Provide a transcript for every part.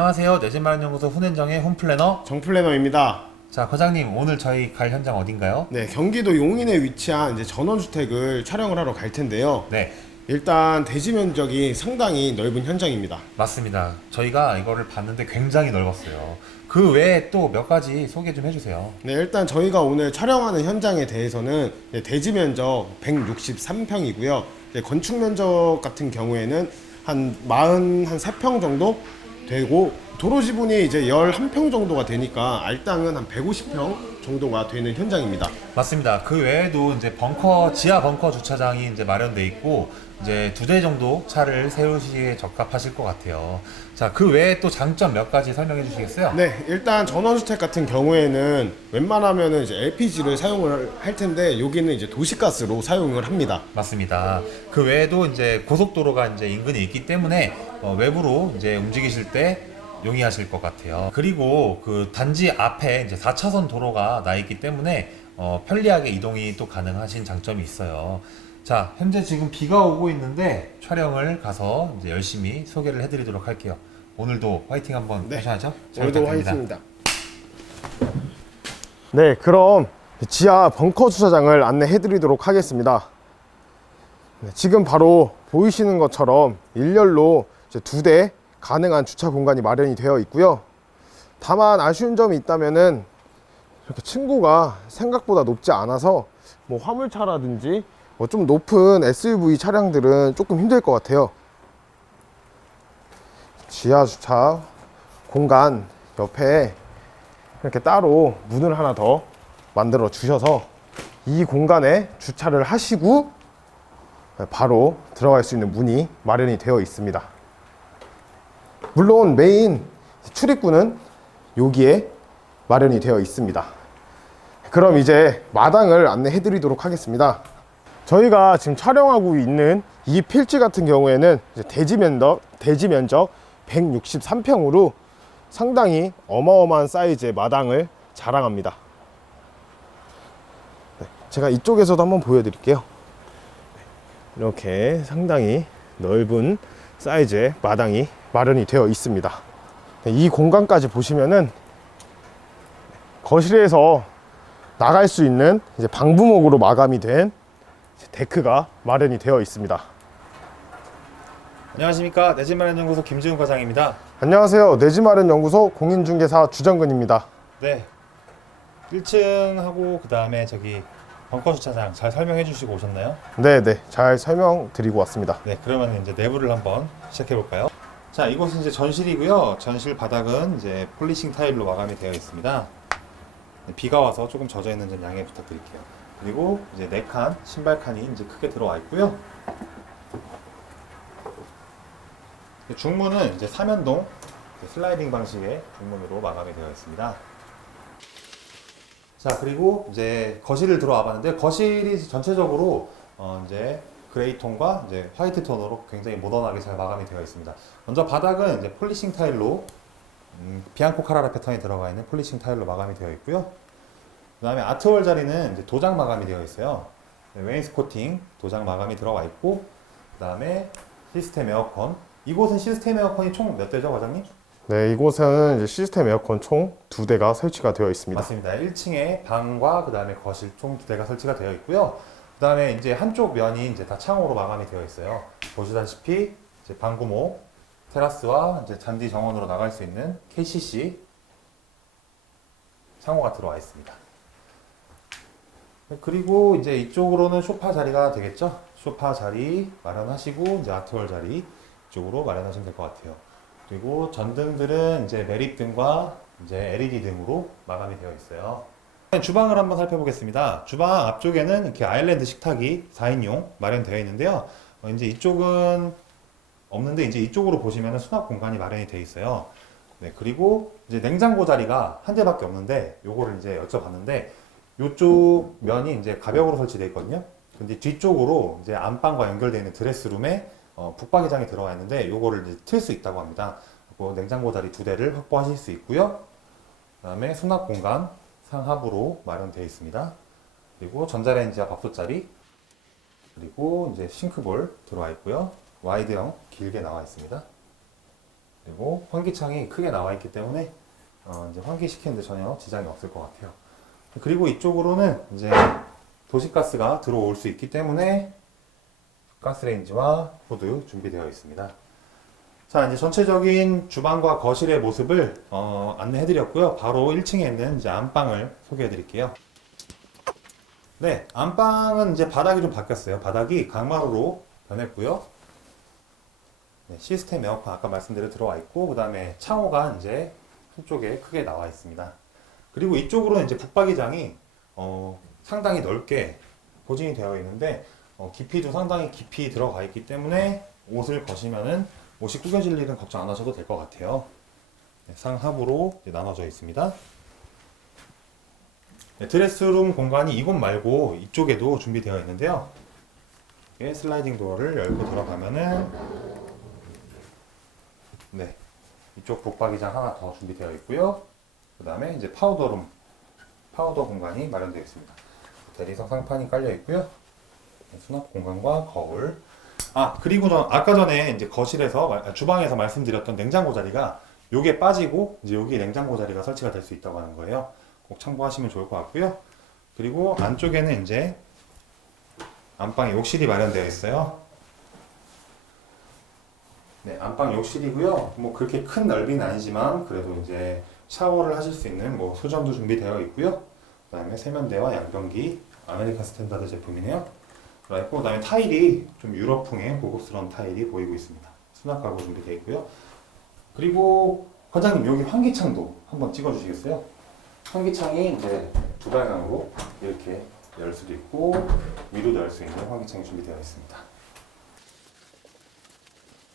안녕하세요. 내집마련 연구소 훈현정의 홈플래너. 정플래너입니다. 자, 과장님 오늘 저희 갈 현장 어딘가요? 네, 경기도 용인에 위치한 이제 전원주택을 촬영을 하러 갈 텐데요. 네, 일단 대지 면적이 상당히 넓은 현장입니다. 맞습니다. 저희가 이거를 봤는데 굉장히 넓었어요. 그 외에 또 몇 가지 소개 좀 해주세요. 네, 일단 저희가 오늘 촬영하는 현장에 대해서는 이제 대지 면적 163평이고요. 건축 면적 같은 경우에는 한 43평 정도 되고 도로 지분이 이제 11평 정도가 되니까 알땅은 한 150평 정도가 되는 현장입니다. 맞습니다. 그 외에도 이제 벙커 지하 벙커 주차장이 이제 마련돼 있고 이제 두 대 정도 차를 세우시기에 적합하실 것 같아요. 자, 그 외에 또 장점 몇 가지 설명해 주시겠어요? 네, 일단 전원주택 같은 경우에는 웬만하면은 이제 LPG를 사용을 할 텐데 여기는 이제 도시가스로 사용을 합니다. 맞습니다. 그 외에도 이제 고속도로가 이제 인근에 있기 때문에 어, 외부로 이제 움직이실 때 용이하실 것 같아요. 그리고 그 단지 앞에 이제 4차선 도로가 나 있기 때문에 어, 편리하게 이동이 또 가능하신 장점이 있어요. 자, 현재 지금 비가 오고 있는데 촬영을 가서 이제 열심히 소개를 해드리도록 할게요. 오늘도 화이팅 한번 네. 하셔야죠. 잘 오늘도 부탁드립니다. 하겠습니다. 네, 그럼 지하 벙커 주차장을 안내해 드리도록 하겠습니다. 네, 지금 바로 보이시는 것처럼 일렬로 두 대 가능한 주차 공간이 마련이 되어 있고요. 다만 아쉬운 점이 있다면은 이렇게 층고가 생각보다 높지 않아서 뭐 화물차라든지 뭐 좀 높은 SUV 차량들은 조금 힘들 것 같아요. 지하 주차 공간 옆에 이렇게 따로 문을 하나 더 만들어 주셔서 이 공간에 주차를 하시고 바로 들어갈 수 있는 문이 마련이 되어 있습니다. 물론 메인 출입구는 여기에 마련이 되어 있습니다. 그럼 이제 마당을 안내해 드리도록 하겠습니다. 저희가 지금 촬영하고 있는 이 필지 같은 경우에는 대지 면적, 대지 면적 163평으로 상당히 어마어마한 사이즈의 마당을 자랑합니다. 네, 제가 이쪽에서도 한번 보여드릴게요. 네, 이렇게 상당히 넓은 사이즈의 마당이 마련이 되어 있습니다. 네, 이 공간까지 보시면은 거실에서 나갈 수 있는 이제 방부목으로 마감이 된 데크가 마련이 되어 있습니다. 안녕하십니까. 내 집 마련 연구소 김지훈 과장입니다. 안녕하세요. 내지마련 연구소 공인중개사 주정근입니다. 네. 1층하고 그 다음에 저기 벙커 주차장 잘 설명해 주시고 오셨나요? 네, 네. 잘 설명드리고 왔습니다. 네, 그러면 이제 내부를 한번 시작해 볼까요? 자, 이곳은 이제 전실이고요. 전실 바닥은 이제 폴리싱 타일로 마감이 되어 있습니다. 네, 비가 와서 조금 젖어 있는 점 양해 부탁드릴게요. 그리고 이제 네 칸 신발 칸이 이제 크게 들어와 있고요. 네, 중문은 이제 삼연동 슬라이딩 방식의 중문으로 마감이 되어 있습니다. 자 그리고 이제 거실을 들어와 봤는데 거실이 전체적으로 어 이제 그레이 톤과 이제 화이트 톤으로 굉장히 모던하게 잘 마감이 되어 있습니다. 먼저 바닥은 이제 폴리싱 타일로 음, 비앙코 카라라 패턴이 들어가 있는 폴리싱 타일로 마감이 되어 있고요. 그 다음에 아트월 자리는 이제 도장 마감이 되어 있어요. 네, 웨인스코팅 도장 마감이 들어가 있고 그 다음에 시스템 에어컨 이곳은 시스템 에어컨이 총 몇 대죠, 과장님? 네, 이곳에는 이제 시스템 에어컨 총 두 대가 설치가 되어 있습니다. 맞습니다. 1층에 방과 그 다음에 거실 총 두 대가 설치가 되어 있고요. 그 다음에 이제 한쪽 면이 이제 다 창호로 마감이 되어 있어요. 보시다시피 이제 방구목, 테라스와 이제 잔디 정원으로 나갈 수 있는 KCC 창호가 들어와 있습니다. 그리고 이제 이쪽으로는 소파 자리가 되겠죠? 소파 자리 마련하시고 이제 아트월 자리 이쪽으로 마련하시면 될 것 같아요. 그리고 전등들은 이제 매립등과 이제 LED 등으로 마감이 되어 있어요. 주방을 한번 살펴보겠습니다. 주방 앞쪽에는 이렇게 아일랜드 식탁이 4인용 마련되어 있는데요. 어, 이제 이쪽은 없는데 이제 이쪽으로 보시면 수납 공간이 마련이 되어 있어요. 네, 그리고 이제 냉장고 자리가 한 대밖에 없는데 요거를 이제 여쭤봤는데 요쪽 면이 이제 가벽으로 설치되어 있거든요. 근데 뒤쪽으로 이제 안방과 연결되어 있는 드레스룸에 어, 북박이장이 들어가 있는데 요거를 이제 틀 수 있다고 합니다. 그 냉장고 자리 두 대를 확보하실 수 있고요. 그다음에 수납 공간 상하부로 마련되어 있습니다. 그리고 전자레인지와 밥솥 자리 그리고 이제 싱크볼 들어와 있고요. 와이드형 길게 나와 있습니다. 그리고 환기창이 크게 나와 있기 때문에 어, 이제 환기시키는데 전혀 지장이 없을 것 같아요. 그리고 이쪽으로는 이제 도시가스가 들어올 수 있기 때문에 가스레인지와 후드 준비되어 있습니다. 자, 이제 전체적인 주방과 거실의 모습을 어, 안내해 드렸고요. 바로 1층에 있는 이제 안방을 소개해 드릴게요. 네, 안방은 이제 바닥이 좀 바뀌었어요. 바닥이 강마루로 변했고요. 네, 시스템 에어컨 아까 말씀대로 들어와 있고, 그 다음에 창호가 이제 한쪽에 크게 나와 있습니다. 그리고 이쪽으로는 이제 북박이장이 어, 상당히 넓게 보진이 되어 있는데, 어, 깊이도 상당히 깊이 들어가 있기 때문에 옷을 거시면은 옷이 구겨질 일은 걱정 안 하셔도 될 것 같아요. 네, 상하부로 나눠져 있습니다. 네, 드레스룸 공간이 이곳 말고 이쪽에도 준비되어 있는데요. 슬라이딩 도어를 열고 들어가면은 네 이쪽 복박이장 하나 더 준비되어 있고요. 그 다음에 이제 파우더룸 파우더 공간이 마련되어 있습니다. 대리석 상판이 깔려 있고요. 네, 수납 공간과 거울. 아 그리고 전 아까 전에 이제 거실에서 말- 아, 주방에서 말씀드렸던 냉장고 자리가 요게 빠지고 이제 여기 냉장고 자리가 설치가 될 수 있다고 하는 거예요. 꼭 참고하시면 좋을 것 같고요. 그리고 안쪽에는 이제 안방에 욕실이 마련되어 있어요. 네, 안방 욕실이고요. 뭐 그렇게 큰 넓이는 아니지만 그래도 이제 샤워를 하실 수 있는 뭐 수전도 준비되어 있고요. 그다음에 세면대와 양변기 아메리칸 스탠다드 제품이네요. 들어가 있고 그다음에 타일이 좀 유럽풍의 고급스러운 타일이 보이고 있습니다. 수납 가구 준비되어 있고요. 그리고 과장님 여기 환기창도 한번 찍어주시겠어요? 환기창이 이제 두 방향으로 이렇게 열 수도 있고 위로도 열 수 있는 환기창이 준비되어 있습니다.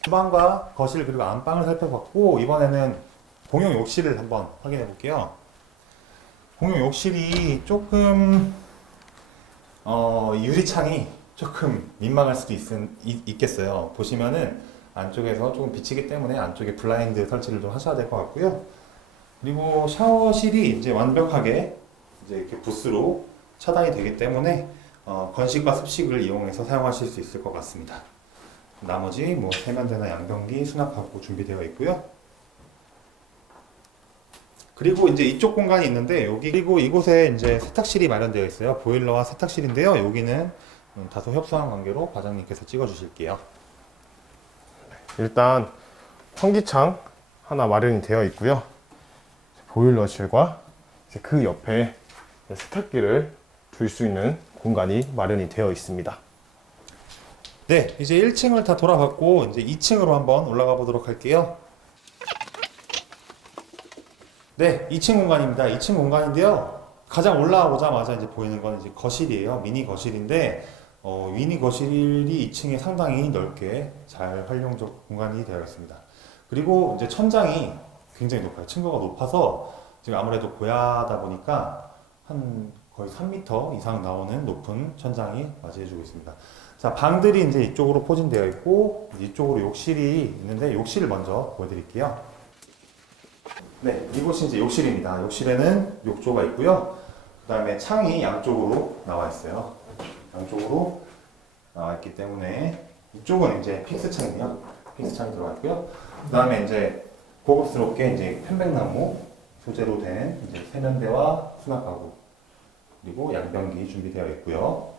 주방과 거실 그리고 안방을 살펴봤고 이번에는 공용 욕실을 한번 확인해 볼게요. 공용 욕실이 조금 어, 유리창이 조금 민망할 수도 있, 겠어요 보시면은 안쪽에서 조금 비치기 때문에 안쪽에 블라인드 설치를 좀 하셔야 될 것 같고요. 그리고 샤워실이 이제 완벽하게 이제 이렇게 부스로 차단이 되기 때문에 어, 건식과 습식을 이용해서 사용하실 수 있을 것 같습니다. 나머지 뭐 세면대나 양변기 수납하고 준비되어 있고요. 그리고 이제 이쪽 공간이 있는데 여기 그리고 이곳에 이제 세탁실이 마련되어 있어요. 보일러와 세탁실인데요. 여기는 음, 다소 협소한 관계로 과장님께서 찍어 주실게요. 일단 환기창 하나 마련이 되어 있고요. 보일러실과 이제 그 옆에 세탁기를 둘 수 있는 공간이 마련이 되어 있습니다. 네, 이제 1층을 다 돌아봤고 이제 2층으로 한번 올라가 보도록 할게요. 네, 2층 공간입니다. 2층 공간인데요. 가장 올라오자마자 이제 보이는 건 이제 거실이에요. 미니 거실인데 어, 미니 거실이 2층에 상당히 넓게 잘 활용적 공간이 되어 있습니다. 그리고 이제 천장이 굉장히 높아요. 층고가 높아서 지금 아무래도 고야다 보니까 한 거의 3m 이상 나오는 높은 천장이 맞이해주고 있습니다. 자, 방들이 이제 이쪽으로 포진되어 있고 이쪽으로 욕실이 있는데 욕실을 먼저 보여드릴게요. 네, 이곳이 이제 욕실입니다. 욕실에는 욕조가 있고요. 그 다음에 창이 양쪽으로 나와 있어요. 양쪽으로 나와 있기 때문에 이쪽은 이제 픽스 창이요. 픽스 창이 들어가 있고요. 그 다음에 이제 고급스럽게 이제 편백나무 소재로 된 이제 세면대와 수납 가구 그리고 양변기 준비되어 있고요.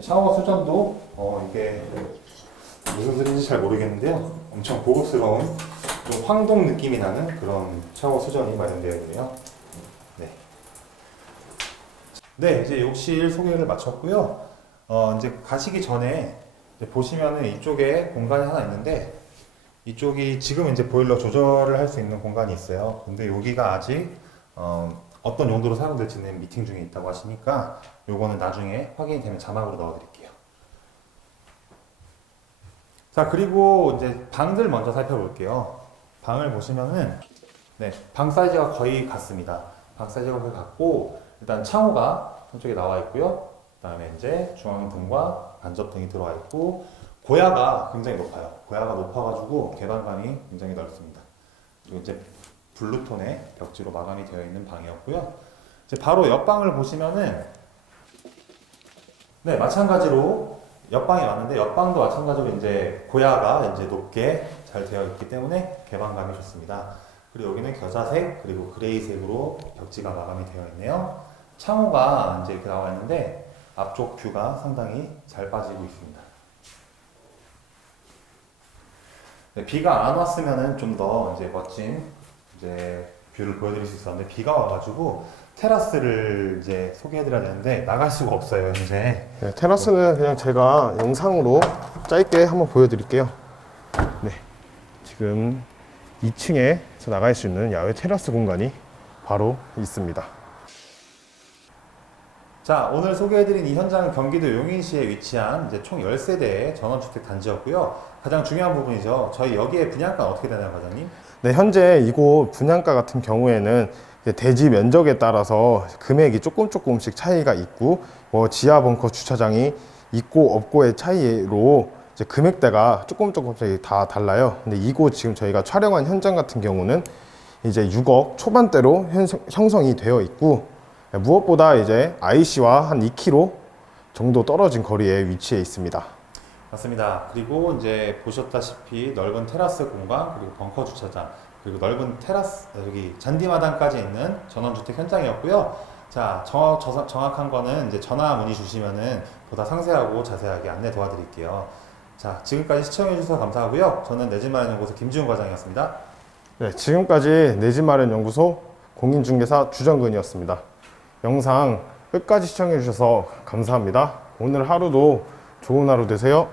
샤워 수전도 어 이게 무슨 소리인지 잘 모르겠는데요. 엄청 고급스러운 좀 황동 느낌이 나는 그런 샤워 수전이 마련되어 있네요. 네. 네, 이제 욕실 소개를 마쳤고요. 어 이제 가시기 전에 이제 보시면은 이쪽에 공간이 하나 있는데 이쪽이 지금 이제 보일러 조절을 할 수 있는 공간이 있어요. 근데 여기가 아직 어, 어떤 용도로 사용될지는 미팅 중에 있다고 하시니까 요거는 나중에 확인이 되면 자막으로 넣어드릴게요. 자 그리고 이제 방들 먼저 살펴볼게요. 방을 보시면은 네, 방 사이즈가 거의 같습니다. 방 사이즈가 거의 같고 일단 창호가 한쪽에 나와 있고요. 그다음에 이제 중앙등과 간접등이 들어와 있고 고야가 굉장히 높아요. 고야가 높아가지고 개방감이 굉장히 넓습니다. 그리고 이제 블루톤의 벽지로 마감이 되어 있는 방이었고요. 이제 바로 옆방을 보시면은 네 마찬가지로 옆방이 많은데 옆방도 마찬가지로 이제 고야가 이제 높게 잘 되어 있기 때문에 개방감이 좋습니다. 그리고 여기는 겨자색 그리고 그레이색으로 벽지가 마감이 되어 있네요. 창호가 이제 이렇게 나와 있는데 앞쪽 뷰가 상당히 잘 빠지고 있습니다. 네, 비가 안 왔으면은 좀 더 이제 멋진 이제 뷰를 보여드릴 수 있었는데 비가 와가지고 테라스를 이제 소개해드려야 되는데 나갈 수가 없어요 현재. 네, 테라스는 그냥 제가 영상으로 짧게 한번 보여드릴게요. 네, 지금 2층에 나갈 수 있는 야외 테라스 공간이 바로 있습니다. 자, 오늘 소개해드린 이 현장은 경기도 용인시에 위치한 이제 총 13대의 전원주택 단지였고요. 가장 중요한 부분이죠. 저희 여기에 분양가는 어떻게 되나요, 과장님? 네, 현재 이곳 분양가 같은 경우에는 대지 면적에 따라서 금액이 조금 조금씩 차이가 있고 뭐 지하 벙커 주차장이 있고 없고의 차이로 이제 금액대가 조금 조금씩 다 달라요. 근데 이곳 지금 저희가 촬영한 현장 같은 경우는 이제 6억 초반대로 형성- 형성이 되어 있고 무엇보다 이제 IC와 한 2km 정도 떨어진 거리에 위치해 있습니다. 맞습니다. 그리고 이제 보셨다시피 넓은 테라스 공간, 그리고 벙커 주차장, 그리고 넓은 테라스, 아, 여기 잔디마당까지 있는 전원주택 현장이었고요. 자, 정, 저- 정확한 거는 이제 전화 문의 주시면은 보다 상세하고 자세하게 안내 도와드릴게요. 자, 지금까지 시청해 주셔서 감사하고요. 저는 내 집 마련 연구소 김지훈 과장이었습니다. 네, 지금까지 내 집 마련 연구소 공인중개사 주정근이었습니다. 영상 끝까지 시청해 주셔서 감사합니다. 오늘 하루도 좋은 하루 되세요.